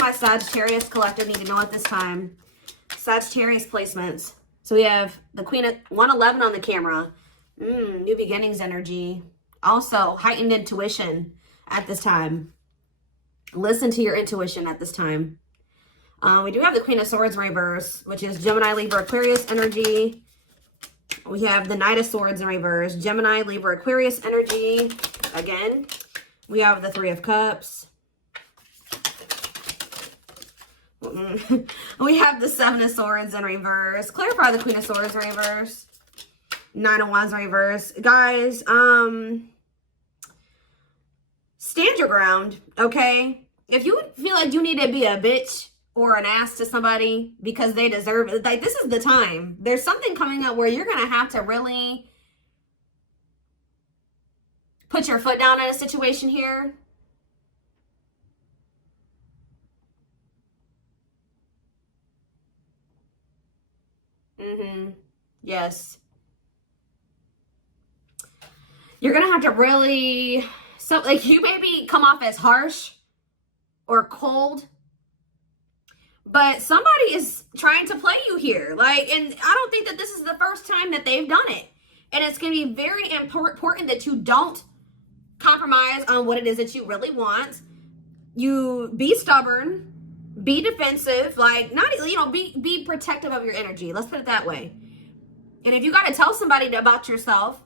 my Sagittarius collective need to know at this time? Sagittarius placements. So we have the Queen of 111 on the camera. New beginnings energy. Also, heightened intuition at this time. Listen to your intuition at this time. We do have the Queen of Swords in reverse, which is Gemini, Libra, Aquarius energy. We have the Knight of Swords in reverse, Gemini, Libra, Aquarius energy. Again, we have the Three of Cups. We have the Seven of Swords in reverse. Clarify the Queen of Swords in reverse. Nine of Wands in reverse. Guys, stand your ground, okay? If you feel like you need to be a bitch or an ass to somebody because they deserve it, like, this is the time. There's something coming up where you're going to have to really put your foot down in a situation here. Yes. You're going to have to really, so like, you maybe come off as harsh or cold, but somebody is trying to play you here. Like, and I don't think that this is the first time that they've done it. And it's going to be very important that you don't compromise on what it is that you really want. You be stubborn, be defensive, like, not, you know, be protective of your energy. Let's put it that way. And if you got to tell somebody about yourself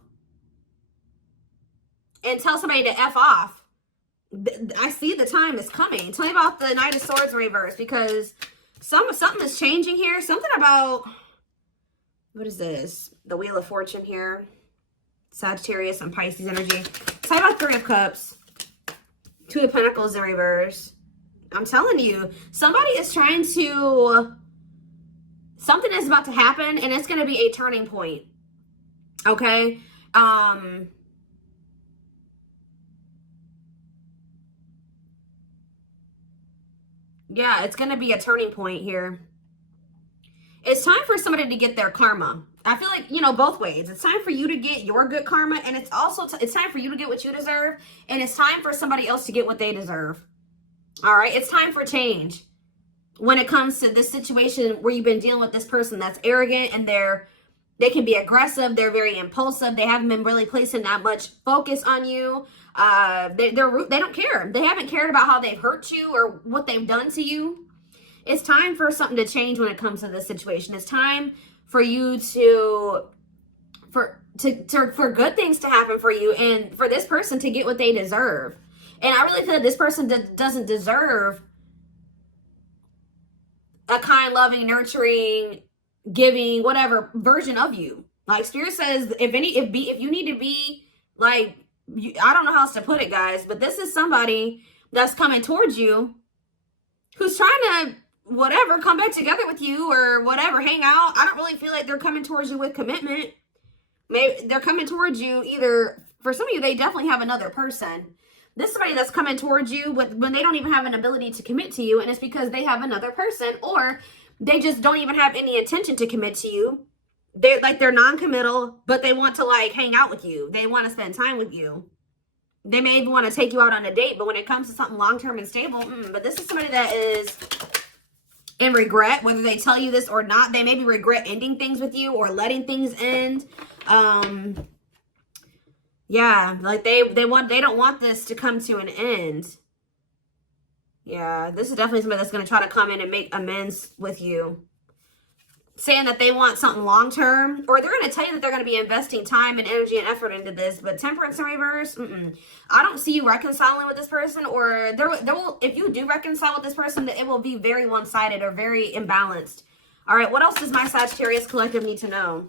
and tell somebody to F off, I see the time is coming. Tell me about the Knight of Swords in reverse, because something is changing here. Something about, what is this? The Wheel of Fortune here. Sagittarius and Pisces energy. Tell me about Three of Cups. Two of Pentacles in reverse. I'm telling you, somebody is trying to, something is about to happen, and it's going to be a turning point. Okay? Yeah, it's going to be a turning point here. It's time for somebody to get their karma. I feel like, you know, both ways. It's time for you to get your good karma, and it's also, it's time for you to get what you deserve, and it's time for somebody else to get what they deserve. All right? It's time for change. When it comes to this situation where you've been dealing with this person that's arrogant, and they can be aggressive, they're very impulsive, they haven't been really placing that much focus on you. They don't care. They haven't cared about how they've hurt you or what they've done to you. It's time for something to change when it comes to this situation. It's time for you for good things to happen for you, and for this person to get what they deserve. And I really feel that this person doesn't deserve a kind, loving, nurturing, giving, whatever version of you. Like, Spirit says, if you need to be like, I don't know how else to put it, guys, but this is somebody that's coming towards you who's trying to, whatever, come back together with you or whatever, hang out. I don't really feel like they're coming towards you with commitment. Maybe they're coming towards you either, for some of you, they definitely have another person. This is somebody that's coming towards you when they don't even have an ability to commit to you, and it's because they have another person, or they just don't even have any intention to commit to you. They're non-committal, but they want to, like, hang out with you. They want to spend time with you. They may even want to take you out on a date, but when it comes to something long-term and stable, but this is somebody that is in regret, whether they tell you this or not. They maybe regret ending things with you or letting things end. Yeah, like they don't want this to come to an end. Yeah, this is definitely somebody that's going to try to come in and make amends with you, saying that they want something long-term, or they're going to tell you that they're going to be investing time and energy and effort into this. But Temperance in reverse, I don't see you reconciling with this person, or there will, if you do reconcile with this person, that it will be very one-sided or very imbalanced. All right, what else does my Sagittarius collective need to know?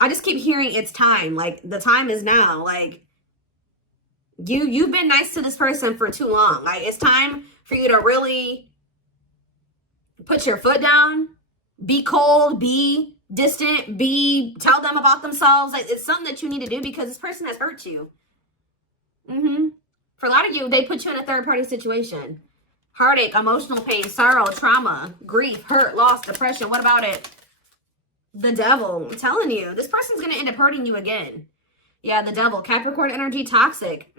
I just keep hearing it's time. Like, the time is now. Like, you've been nice to this person for too long. Like, it's time for you to really put your foot down. Be cold, be distant, tell them about themselves. Like, it's something that you need to do because this person has hurt you. For a lot of you, they put you in a third-party situation. Heartache, emotional pain, sorrow, trauma, grief, hurt, loss, depression. What about it? The devil. I'm telling you, this person's going to end up hurting you again. Yeah, the devil. Capricorn energy, toxic.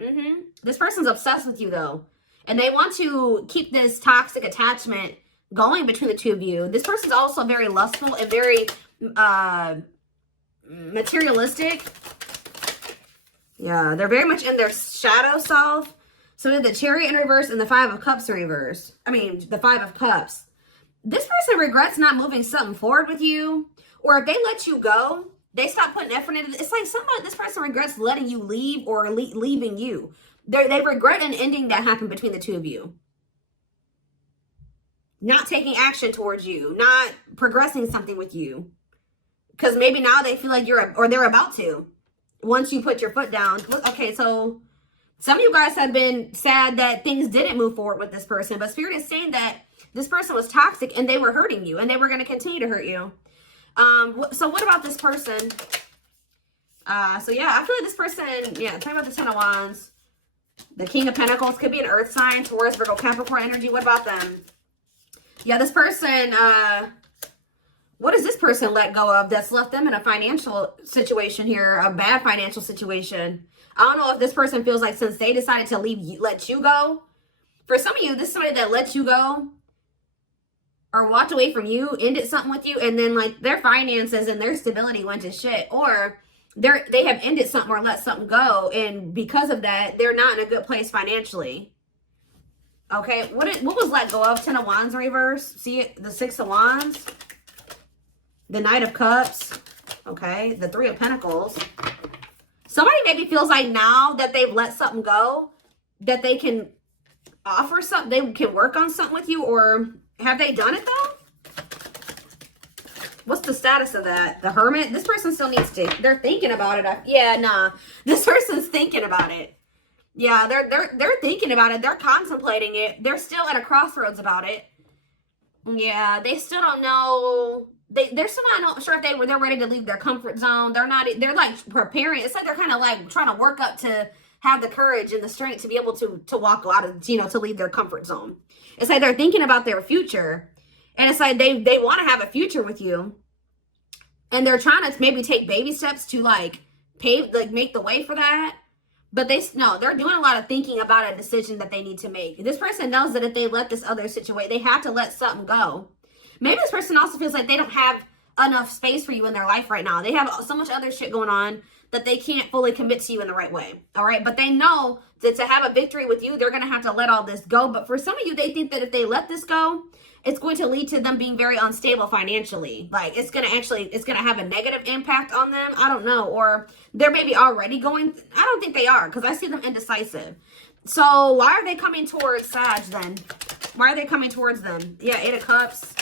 This person's obsessed with you, though. And they want to keep this toxic attachment going between the two of you. This person's also very lustful and very materialistic. Yeah, they're very much in their shadow self. So we have the Chariot in reverse and the Five of Cups in reverse. I mean, the Five of Cups. This person regrets not moving something forward with you. Or if they let you go, they stop putting effort into it. It's like this person regrets letting you leave or leaving you. They regret an ending that happened between the two of you. Not taking action towards you. Not progressing something with you. Because maybe now they feel like they're about to. Once you put your foot down. Okay, so some of you guys have been sad that things didn't move forward with this person. But Spirit is saying that this person was toxic and they were hurting you. And they were going to continue to hurt you. So what about this person? So yeah, I feel like this person, yeah, tell me about the Ten of Wands. The King of Pentacles could be an earth sign, Taurus, Virgo, Capricorn energy. What about them? Yeah, this person, what does this person let go of that's left them in a financial situation here, a bad financial situation? I don't know if this person feels like since they decided to let you go. For some of you, this is somebody that let you go or walked away from you, ended something with you, and then like their finances and their stability went to shit. Or they have ended something or let something go, and because of that, they're not in a good place financially. Okay, what was let go of? Ten of Wands in reverse. See it? The Six of Wands. The Knight of Cups. Okay, the Three of Pentacles. Somebody maybe feels like now that they've let something go, that they can offer something, they can work on something with you, or have they done it though? What's the status of that? The Hermit? This person still needs to, they're thinking about it. Yeah, nah. This person's thinking about it. Yeah, they're thinking about it. They're contemplating it. They're still at a crossroads about it. Yeah, they still don't know. They're still not sure if they're ready to leave their comfort zone. They're like preparing. It's like they're kind of like trying to work up to have the courage and the strength to be able to walk out of, to leave their comfort zone. It's like they're thinking about their future. And it's like they want to have a future with you. And they're trying to maybe take baby steps to like make the way for that. But they're doing a lot of thinking about a decision that they need to make. This person knows that if they let this other situation, they have to let something go. Maybe this person also feels like they don't have enough space for you in their life right now. They have so much other shit going on that they can't fully commit to you in the right way. All right. But they know that to have a victory with you, they're going to have to let all this go. But for some of you, they think that if they let this go, it's going to lead to them being very unstable financially. Like it's going to have a negative impact on them. I don't know. Or they're maybe already going. I don't think they are, because I see them indecisive. So why are they coming towards Sag then? Why are they coming towards them? Yeah, Eight of Cups.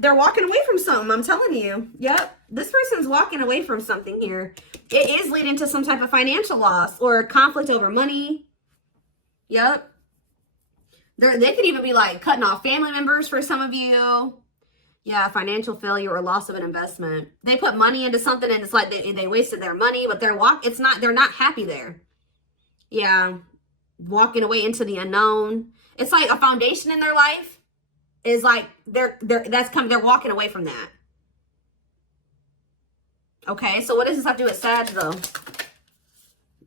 They're walking away from something, I'm telling you. Yep. This person's walking away from something here. It is leading to some type of financial loss or conflict over money. Yep. They could even be like cutting off family members for some of you. Yeah, financial failure or loss of an investment. They put money into something and it's like they wasted their money, but they're not happy there. Yeah. Walking away into the unknown. It's like a foundation in their life is like they're walking away from that. Okay, so what does this have to do with Sag though?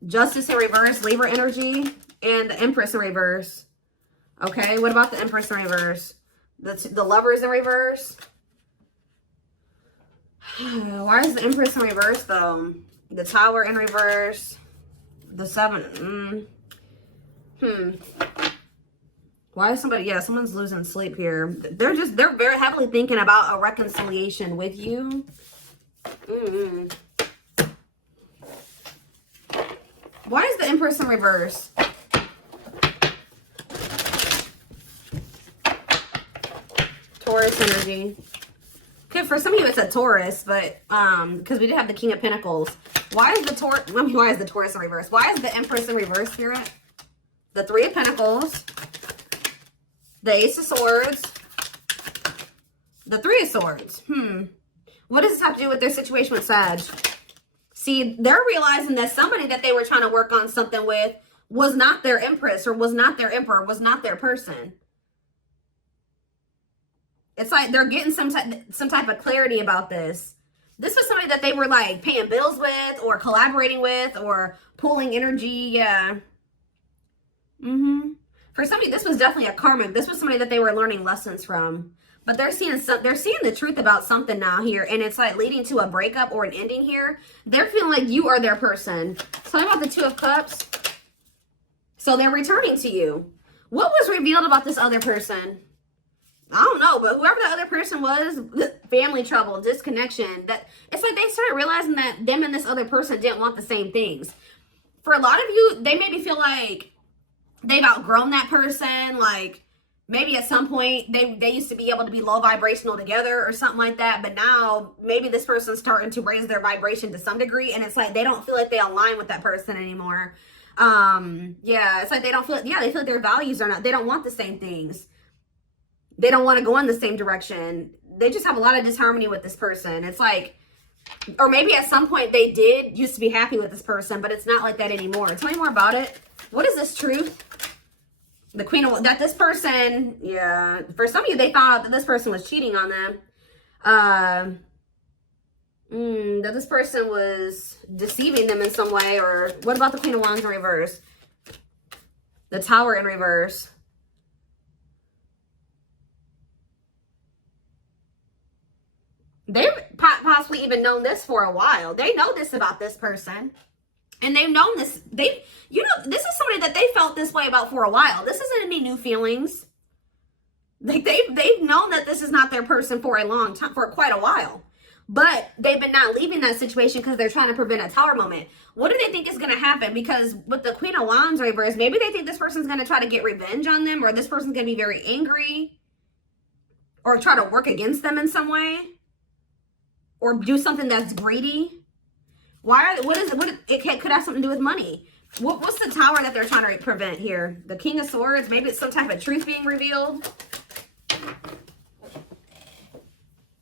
Justice in reverse, Libra energy, and the Empress in reverse. Okay, what about the Empress in reverse? The Lovers in reverse. Why is the Empress in reverse though? The Tower in reverse. The Seven. Why is someone's losing sleep here. They're very heavily thinking about a reconciliation with you. Why is the Empress in reverse? Taurus energy. Okay, for some of you it's a Taurus, but because we did have the King of Pentacles. Why is the Taurus in reverse? Why is the Empress in reverse, Spirit? The Three of Pentacles. The Ace of Swords. The Three of Swords. What does this have to do with their situation with Sag? See, they're realizing that somebody that they were trying to work on something with was not their Empress or was not their Emperor, was not their person. It's like they're getting some type of clarity about this. This was somebody that they were like paying bills with or collaborating with or pulling energy. Yeah. For somebody, this was definitely a karmic. This was somebody that they were learning lessons from. But they're seeing the truth about something now here. And it's like leading to a breakup or an ending here. They're feeling like you are their person. Tell me about the Two of Cups. So they're returning to you. What was revealed about this other person? I don't know, but whoever the other person was, family trouble, disconnection, that it's like they started realizing that them and this other person didn't want the same things. For a lot of you, they maybe feel like they've outgrown that person. Like maybe at some point they used to be able to be low vibrational together or something like that. But now maybe this person's starting to raise their vibration to some degree. And it's like they don't feel like they align with that person anymore. Yeah, it's like they don't feel, yeah, they feel like their values are not, they don't want the same things. They don't want to go in the same direction. They just have a lot of disharmony with this person. It's like, or maybe at some point they did used to be happy with this person, but it's not like that anymore. Tell me more about it. What is this truth? The Queen of, that this person, yeah, for some of you, they found out that this person was cheating on them. That this person was deceiving them in some way. Or what about the Queen of Wands in reverse? The Tower in reverse. They've possibly even known this for a while. They know this about this person. And they've known this. You know, this is somebody that they felt this way about for a while. This isn't any new feelings. Like they've known that this is not their person for a long time, for quite a while. But they've been not leaving that situation because they're trying to prevent a tower moment. What do they think is going to happen? Because with the Queen of Wands reverse, maybe they think this person's going to try to get revenge on them, or this person's going to be very angry, or try to work against them in some way, or do something that's greedy. It could have something to do with money. What's the tower that they're trying to prevent here? The King of Swords. Maybe it's some type of truth being revealed.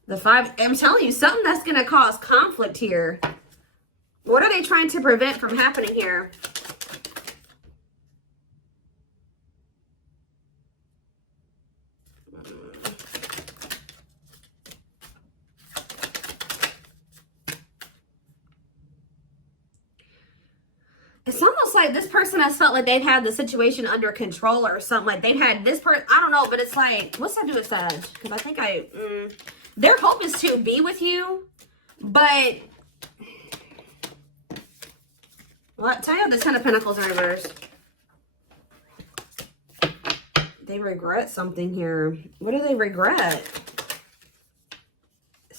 The Five. I'm telling you, something that's going to cause conflict here. What are they trying to prevent from happening here? It's almost like this person has felt like they've had the situation under control or something. Like they've had this person, I don't know, but it's like, what's that do with Sag? Because I think their hope is to be with you, but what? Tell you the Ten of Pentacles in reverse. They regret something here. What do they regret?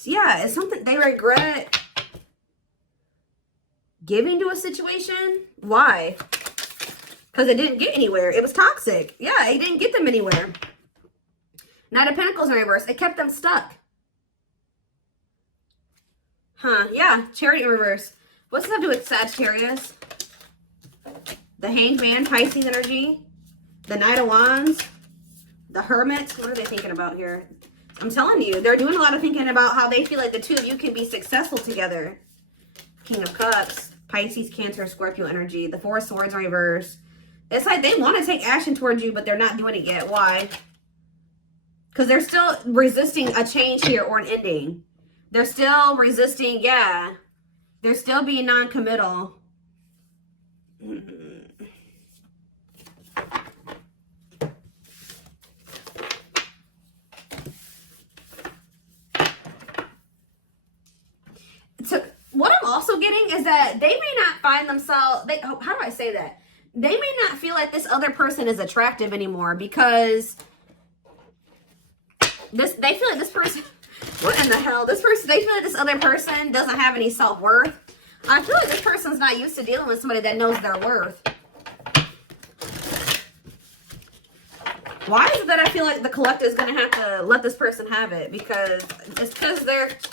Yeah, it's something they regret. Giving to a situation? Why? Because it didn't get anywhere. It was toxic. Yeah, it didn't get them anywhere. Knight of Pentacles in reverse. It kept them stuck. Huh. Yeah. Chariot in reverse. What's that to do with Sagittarius? The Hanged Man, Pisces energy. The Knight of Wands. The Hermit. What are they thinking about here? I'm telling you, they're doing a lot of thinking about how they feel like the two of you can be successful together. King of Cups. Pisces, Cancer, Scorpio energy. The Four of Swords in reverse. It's like they want to take action towards you, but they're not doing it yet. Why? Because they're still resisting a change here or an ending. They're still resisting, yeah. They're still being non-committal. What I'm also getting is that they may not find themselves, how do I say that? They may not feel like this other person is attractive anymore because they feel like this person, what in the hell? They feel like this other person doesn't have any self-worth. I feel like this person's not used to dealing with somebody that knows their worth. Why is it that I feel like the collective is going to have to let this person have it? Because it's because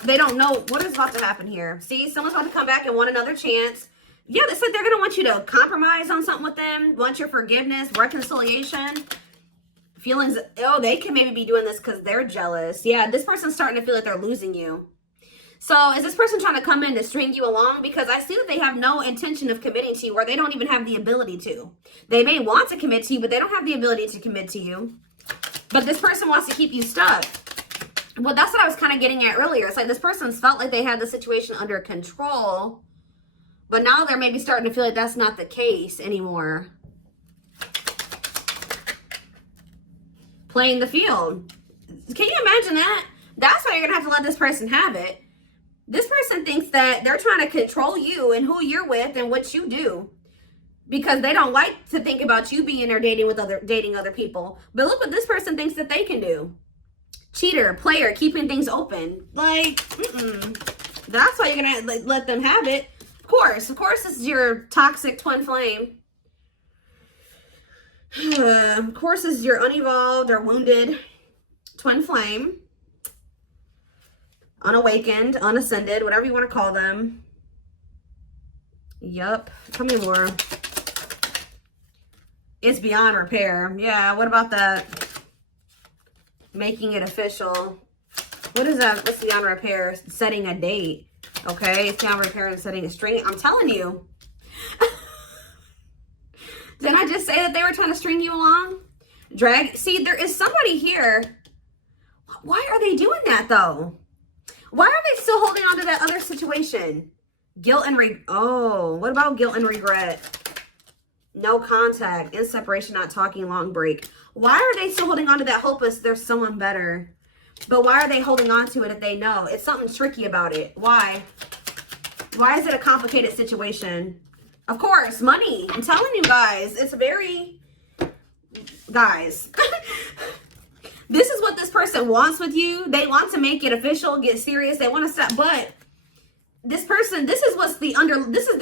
they don't know what is about to happen here. See, someone's about to come back and want another chance. Yeah, it's like they're going to want you to compromise on something with them, want your forgiveness, reconciliation, feelings. Oh, they can maybe be doing this because they're jealous. Yeah, this person's starting to feel like they're losing you. So is this person trying to come in to string you along? Because I see that they have no intention of committing to you, or they don't even have the ability to. They may want to commit to you, but they don't have the ability to commit to you. But this person wants to keep you stuck. Well, that's what I was kind of getting at earlier. It's like this person's felt like they had the situation under control, but now they're maybe starting to feel like that's not the case anymore. playing the field. Can you imagine that? That's why you're going to have to let this person have it. This person thinks that they're trying to control you and who you're with and what you do, because they don't like to think about you being there dating other people. But look what this person thinks that they can do. Cheater, player, keeping things open. Like, that's why you're going to let them have it. Of course, this is your toxic twin flame. Of course, this is your unevolved or wounded twin flame. Unawakened, unascended, whatever you want to call them. Yup. Tell me more. It's beyond repair. Yeah, what about that? Making it official. What is that? What's beyond repair? Setting a date. Okay, it's beyond repair and setting a string. I'm telling you. Didn't I just say that they were trying to string you along? See, there is somebody here. Why are they doing that, though? Why are they still holding on to that other situation? Guilt and what about guilt and regret? No contact, in separation, not talking, long break. Why are they still holding on to that hopeless there's someone better? But why are they holding on to it if they know? It's something tricky about it. Why? Why is it a complicated situation? Of course, money. I'm telling you guys, it's very... Guys... This is what this person wants with you. They want to make it official, get serious. They want to stop. But this person, this is the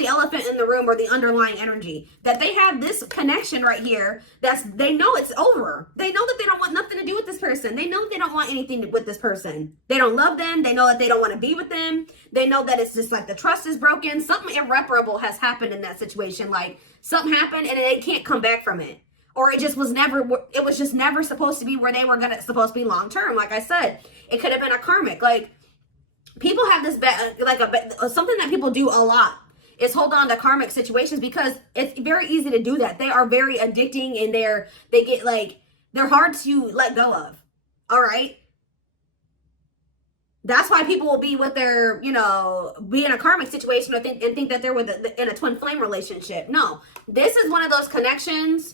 elephant in the room, or the underlying energy. That they have this connection right here. They know it's over. They know that they don't want nothing to do with this person. They know they don't want anything with this person. They don't love them. They know that they don't want to be with them. They know that it's just like the trust is broken. Something irreparable has happened in that situation. Like something happened and they can't come back from it. Or it was just never supposed to be where they were supposed to be long term. Like I said, it could have been a karmic. Like, people have this something that people do a lot is hold on to karmic situations, because it's very easy to do that. They are very addicting, and they're hard to let go of. All right. That's why people will be with their, be in a karmic situation and think that they're in a twin flame relationship. No, this is one of those connections.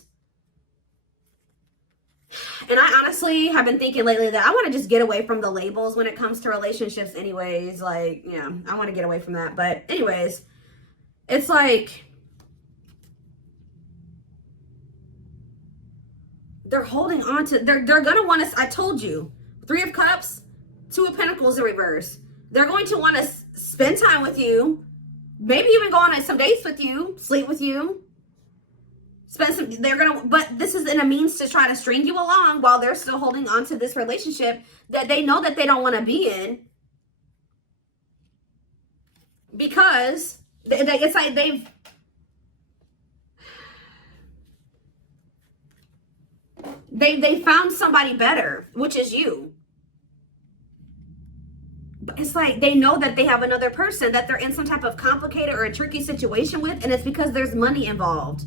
And I honestly have been thinking lately that I want to just get away from the labels when it comes to relationships anyways. Like, I want to get away from that. But anyways, it's like they're holding on to, they're going to want to, I told you, 3 of Cups, 2 of Pentacles in reverse. They're going to want to spend time with you, maybe even go on some dates with you, sleep with you. But this is in a means to try to string you along while they're still holding on to this relationship that they know that they don't want to be in, because it's like they found somebody better, which is you. But it's like they know that they have another person that they're in some type of complicated or a tricky situation with, and it's because there's money involved.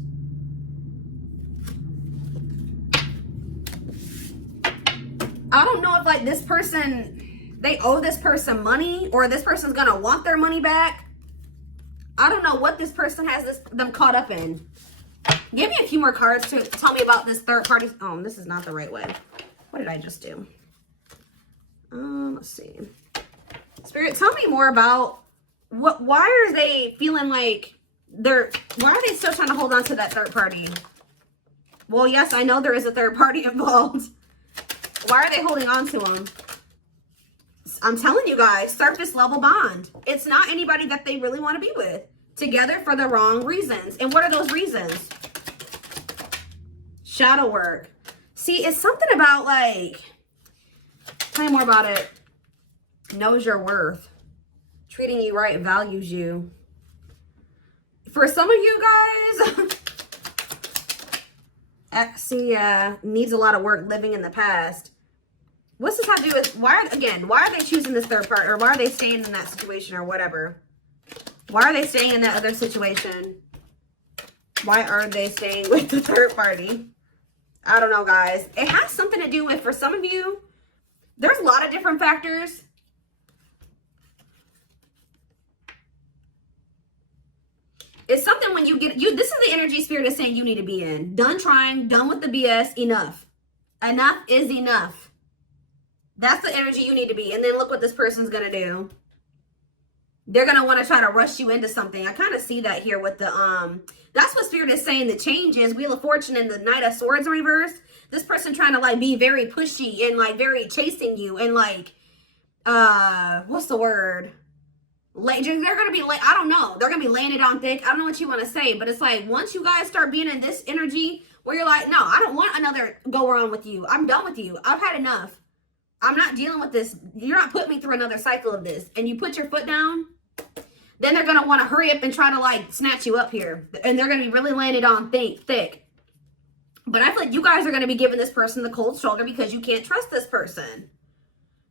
I don't know if this person, they owe this person money, or this person's going to want their money back. I don't know what this person has them caught up in. Give me a few more cards to tell me about this third party. Oh, this is not the right way. What did I just do? Let's see. Spirit, tell me more about why are they feeling like why are they still trying to hold on to that third party? Well, yes, I know there is a third party involved. Why are they holding on to them? I'm telling you guys, surface level bond. It's not anybody that they really want to be with. Together for the wrong reasons. And what are those reasons? Shadow work. See, it's something about tell me more about it. Knows your worth. Treating you right, values you. For some of you guys, see, needs a lot of work, living in the past. What's this have to do with, why are they choosing this third part, or why are they staying in that situation, or whatever? Why are they staying in that other situation? Why are they staying with the third party? I don't know, guys. It has something to do with, for some of you, there's a lot of different factors. It's something when you get, this is the energy Spirit is saying you need to be in. Done trying, done with the BS, enough. Enough is enough. That's the energy you need to be. And then look what this person's going to do. They're going to want to try to rush you into something. I kind of see that here with the, that's what Spirit is saying. The change is Wheel of Fortune and the Knight of Swords in reverse. This person trying to like be very pushy and like very chasing you and like, what's the word? They're going to be like, I don't know. They're going to be laying it on thick. I don't know what you want to say, but it's like, once you guys start being in this energy where you're like, no, I don't want another go around with you. I'm done with you. I've had enough. I'm not dealing with this. You're not putting me through another cycle of this. And you put your foot down, then they're going to want to hurry up and try to like snatch you up here. And they're going to be really laying it on thick. But I feel like you guys are going to be giving this person the cold shoulder because you can't trust this person.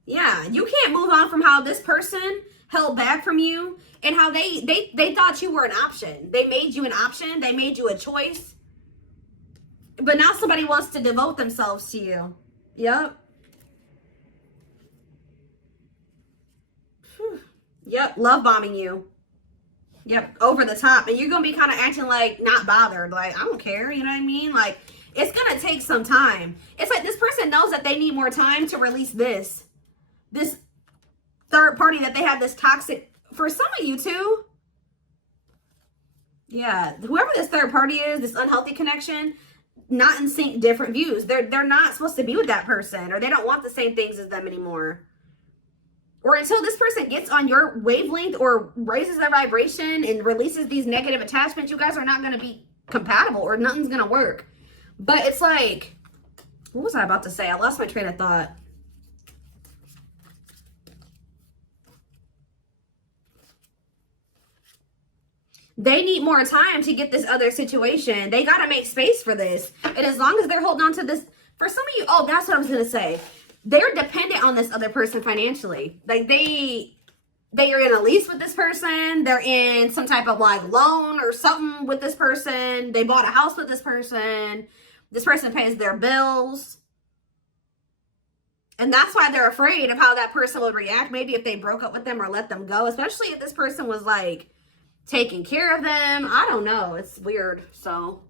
Yeah, you can't move on from how this person held back from you and how they thought you were an option. They made you an option. They made you a choice. But now somebody wants to devote themselves to you. Yep. Yep, love bombing you. Yep, over the top. And you're going to be kind of acting like not bothered. Like, I don't care, you know what I mean? Like, it's going to take some time. It's like this person knows that they need more time to release this third party that they have this toxic, for some of you too. Yeah, whoever this third party is, this unhealthy connection, not in sync, different views. They're not supposed to be with that person, or they don't want the same things as them anymore. Or until this person gets on your wavelength or raises their vibration and releases these negative attachments, you guys are not going to be compatible or nothing's going to work. But it's like, what was I about to say? I lost my train of thought. They need more time to get this other situation. They got to make space for this. And as long as they're holding on to this, for some of you, oh, that's what I was going to say. They're dependent on this other person financially. Like they are in a lease with this person. They're in some type of like loan or something with this person. They bought a house with this person. This person pays their bills. And that's why they're afraid of how that person would react. Maybe if they broke up with them or let them go, especially if this person was like taking care of them. I don't know. It's weird. So,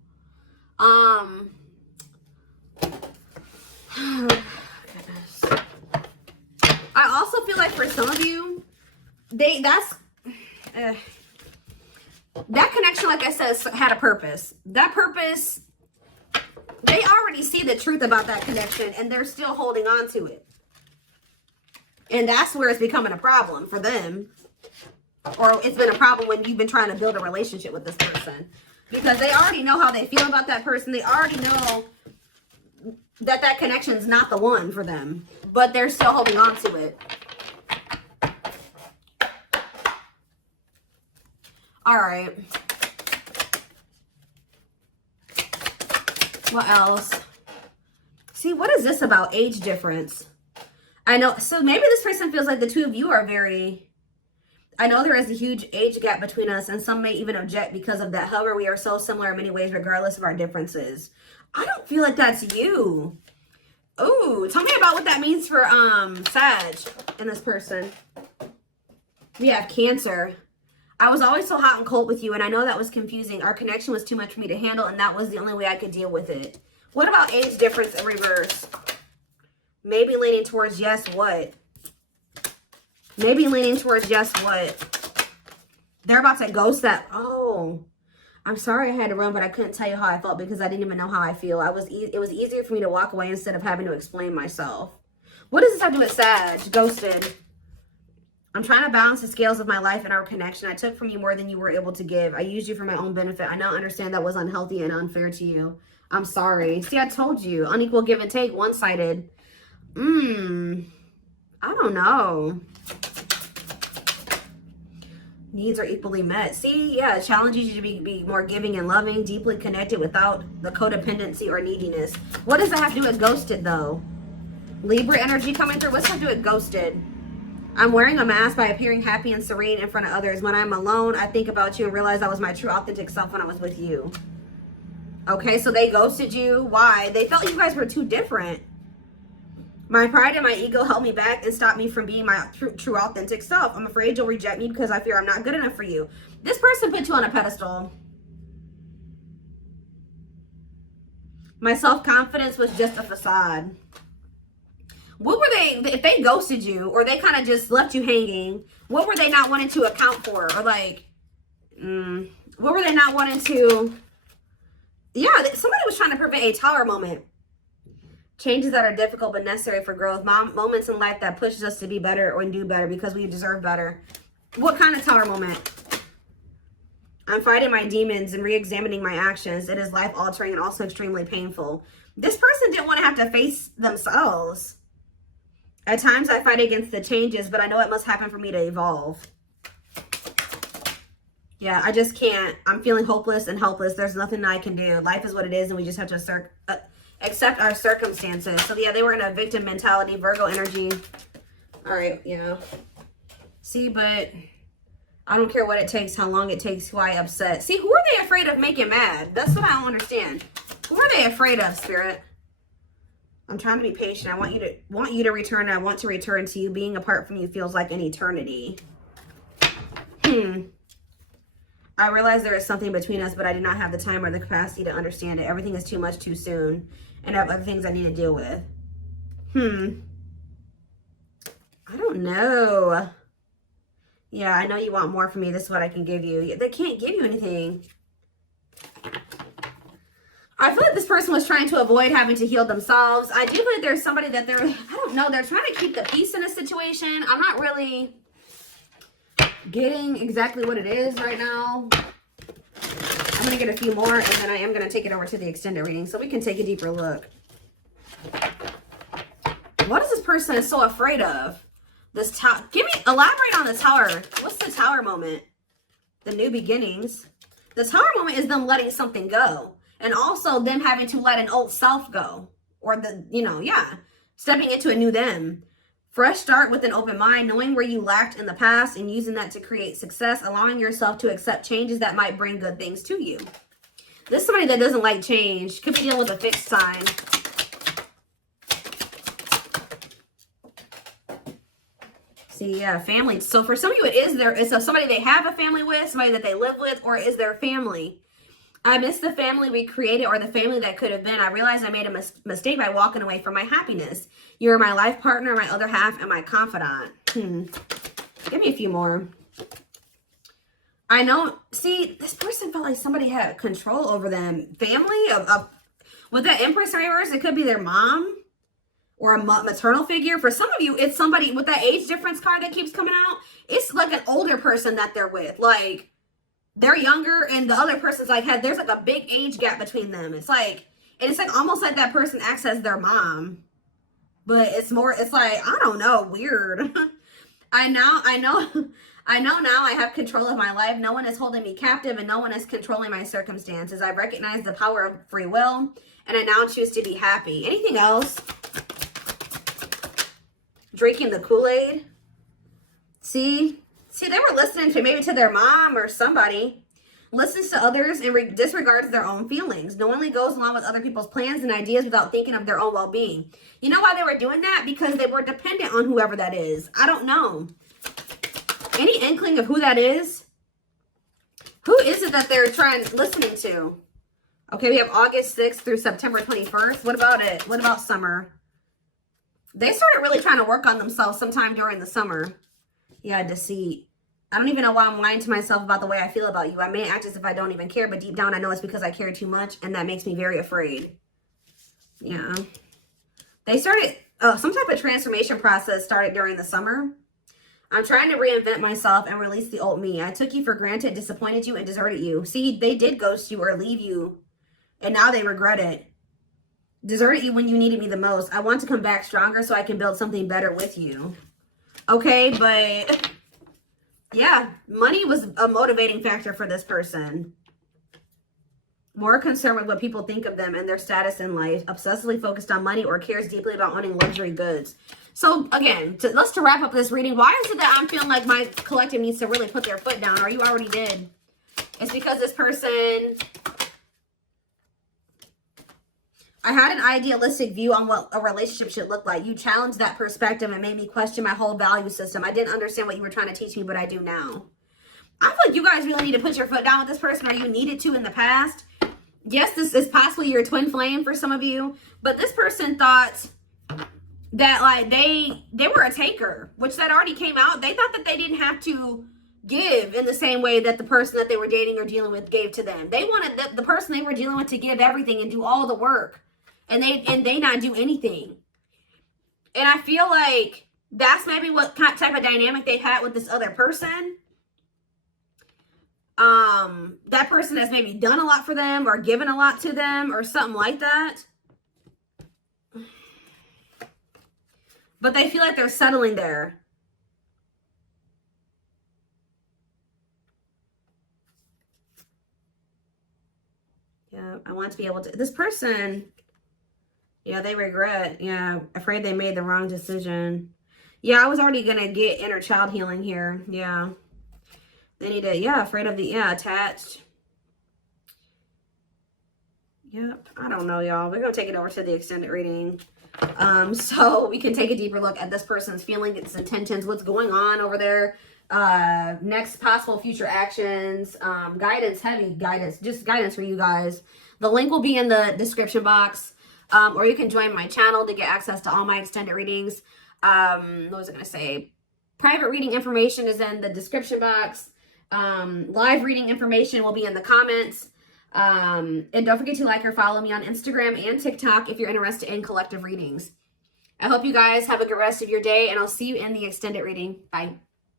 goodness. I also feel like for some of you, that connection, like I said, had a purpose. That purpose, they already see the truth about that connection and they're still holding on to it. And that's where it's becoming a problem for them. Or it's been a problem when you've been trying to build a relationship with this person. Because they already know how they feel about that person. They already know that that connection is not the one for them. But they're still holding on to it. All right. What else? See, what is this about age difference? I know. So maybe this person feels like the two of you are very... I know there is a huge age gap between us, and some may even object because of that. However, we are so similar in many ways, regardless of our differences. I don't feel like that's you. Ooh, tell me about what that means for Sag and this person. We have Cancer. I was always so hot and cold with you, and I know that was confusing. Our connection was too much for me to handle, and that was the only way I could deal with it. What about age difference in reverse? Maybe leaning towards yes, what? Maybe leaning towards yes, what? They're about to ghost that. Oh, I'm sorry I had to run, but I couldn't tell you how I felt because I didn't even know how I feel. It was easier for me to walk away instead of having to explain myself. What does this have to do with Sag? Ghosted. I'm trying to balance the scales of my life and our connection. I took from you more than you were able to give. I used you for my own benefit. I now understand that was unhealthy and unfair to you. I'm sorry. See, I told you. Unequal give and take. One-sided. I don't know. Needs are equally met. See, yeah, it challenges you to be more giving and loving, deeply connected without the codependency or neediness. What does that have to do with ghosted, though? Libra energy coming through. What's that do with ghosted? I'm wearing a mask by appearing happy and serene in front of others. When I'm alone, I think about you and realize I was my true, authentic self when I was with you. Okay, so they ghosted you. Why? They felt you guys were too different. My pride and my ego held me back and stopped me from being my true authentic self. I'm afraid you'll reject me because I fear I'm not good enough for you. This person put you on a pedestal. My self-confidence was just a facade. What were they, if they ghosted you or they kind of just left you hanging, what were they not wanting to account for? Or like, what were they not wanting to, yeah, somebody was trying to prevent a tower moment. Changes that are difficult but necessary for growth. Moments in life that pushes us to be better or do better because we deserve better. What kind of tower moment? I'm fighting my demons and re-examining my actions. It is life-altering and also extremely painful. This person didn't want to have to face themselves. At times I fight against the changes, but I know it must happen for me to evolve. Yeah, I just can't. I'm feeling hopeless and helpless. There's nothing I can do. Life is what it is, and we just have to accept our circumstances. So yeah, they were in a victim mentality, Virgo energy. All right, yeah. See, but I don't care what it takes, how long it takes, who I upset. See, who are they afraid of making mad? That's what I don't understand. Who are they afraid of, Spirit? I'm trying to be patient. I want you to return. I want to return to you. Being apart from you feels like an eternity. I realize there is something between us, but I do not have the time or the capacity to understand it. Everything is too much too soon, and I have other things I need to deal with. I don't know. Yeah, I know you want more from me. This is what I can give you. They can't give you anything. I feel like this person was trying to avoid having to heal themselves. I do feel like there's somebody that they're, I don't know, they're trying to keep the peace in a situation. I'm not really getting exactly what it is right now. I'm going to get a few more, and then I am going to take it over to the extended reading so we can take a deeper look. What is this person so afraid of? This tower. Elaborate on the tower. What's the tower moment? The new beginnings. The tower moment is them letting something go. And also them having to let an old self go. Or stepping into a new them. Fresh start with an open mind, knowing where you lacked in the past and using that to create success, allowing yourself to accept changes that might bring good things to you. This is somebody that doesn't like change. Could be dealing with a fixed sign. See, yeah, family. So for some of you, it's somebody they have a family with, somebody that they live with, or is their family. I miss the family we created or the family that could have been. I realized I made a mistake by walking away from my happiness. You're my life partner, my other half, and my confidant. Give me a few more. I know. See, this person felt like somebody had control over them. Family? With that Empress in reverse, it could be their mom or a maternal figure. For some of you, it's somebody with that age difference card that keeps coming out. It's like an older person that they're with. Like, they're younger and the other person's like, there's like a big age gap between them. It's like almost like that person acts as their mom. But it's like, I don't know, weird. I know now I have control of my life. No one is holding me captive and no one is controlling my circumstances. I recognize the power of free will and I now choose to be happy. Anything else? Drinking the Kool-Aid. See, they were listening to maybe to their mom or somebody. Listens to others and disregards their own feelings. Knowingly goes along with other people's plans and ideas without thinking of their own well-being. You know why they were doing that? Because they were dependent on whoever that is. I don't know. Any inkling of who that is? Who is it that they're listening to? Okay, we have August 6th through September 21st. What about it? What about summer? They started really trying to work on themselves sometime during the summer. Yeah, deceit. I don't even know why I'm lying to myself about the way I feel about you. I may act as if I don't even care, but deep down I know it's because I care too much, and that makes me very afraid. Yeah. They started, some type of transformation process started during the summer. I'm trying to reinvent myself and release the old me. I took you for granted, disappointed you, and deserted you. See, they did ghost you or leave you, and now they regret it. Deserted you when you needed me the most. I want to come back stronger so I can build something better with you. Okay, but yeah, money was a motivating factor for this person. More concerned with what people think of them and their status in life, obsessively focused on money or cares deeply about owning luxury goods. So again, to wrap up this reading, why is it that I'm feeling like my collective needs to really put their foot down, or you already did? It's because this person, I had an idealistic view on what a relationship should look like. You challenged that perspective and made me question my whole value system. I didn't understand what you were trying to teach me, but I do now. I feel like you guys really need to put your foot down with this person, or you needed to in the past. yes, this is possibly your twin flame for some of you, but this person thought that like they were a taker, which that already came out. They thought that they didn't have to give in the same way that the person that they were dating or dealing with gave to them. They wanted the person they were dealing with to give everything and do all the work, and they not do anything. And I feel like that's maybe what type of dynamic they had with this other person. That person has maybe done a lot for them or given a lot to them or something like that. But they feel like they're settling there. Yeah, I want to be able to, this person, yeah, they regret, yeah, afraid they made the wrong decision. Yeah, I was already going to get inner child healing here. Yeah. They need to, yeah, afraid of the, yeah, attached. Yep, I don't know, y'all. We're going to take it over to the extended reading. So we can take a deeper look at this person's feelings, its intentions, what's going on over there. Next possible future actions, guidance, heavy guidance, just guidance for you guys. The link will be in the description box. Or you can join my channel to get access to all my extended readings. What was I going to say? Private reading information is in the description box. Live reading information will be in the comments. And don't forget to like or follow me on Instagram and TikTok if you're interested in collective readings. I hope you guys have a good rest of your day, and I'll see you in the extended reading. Bye.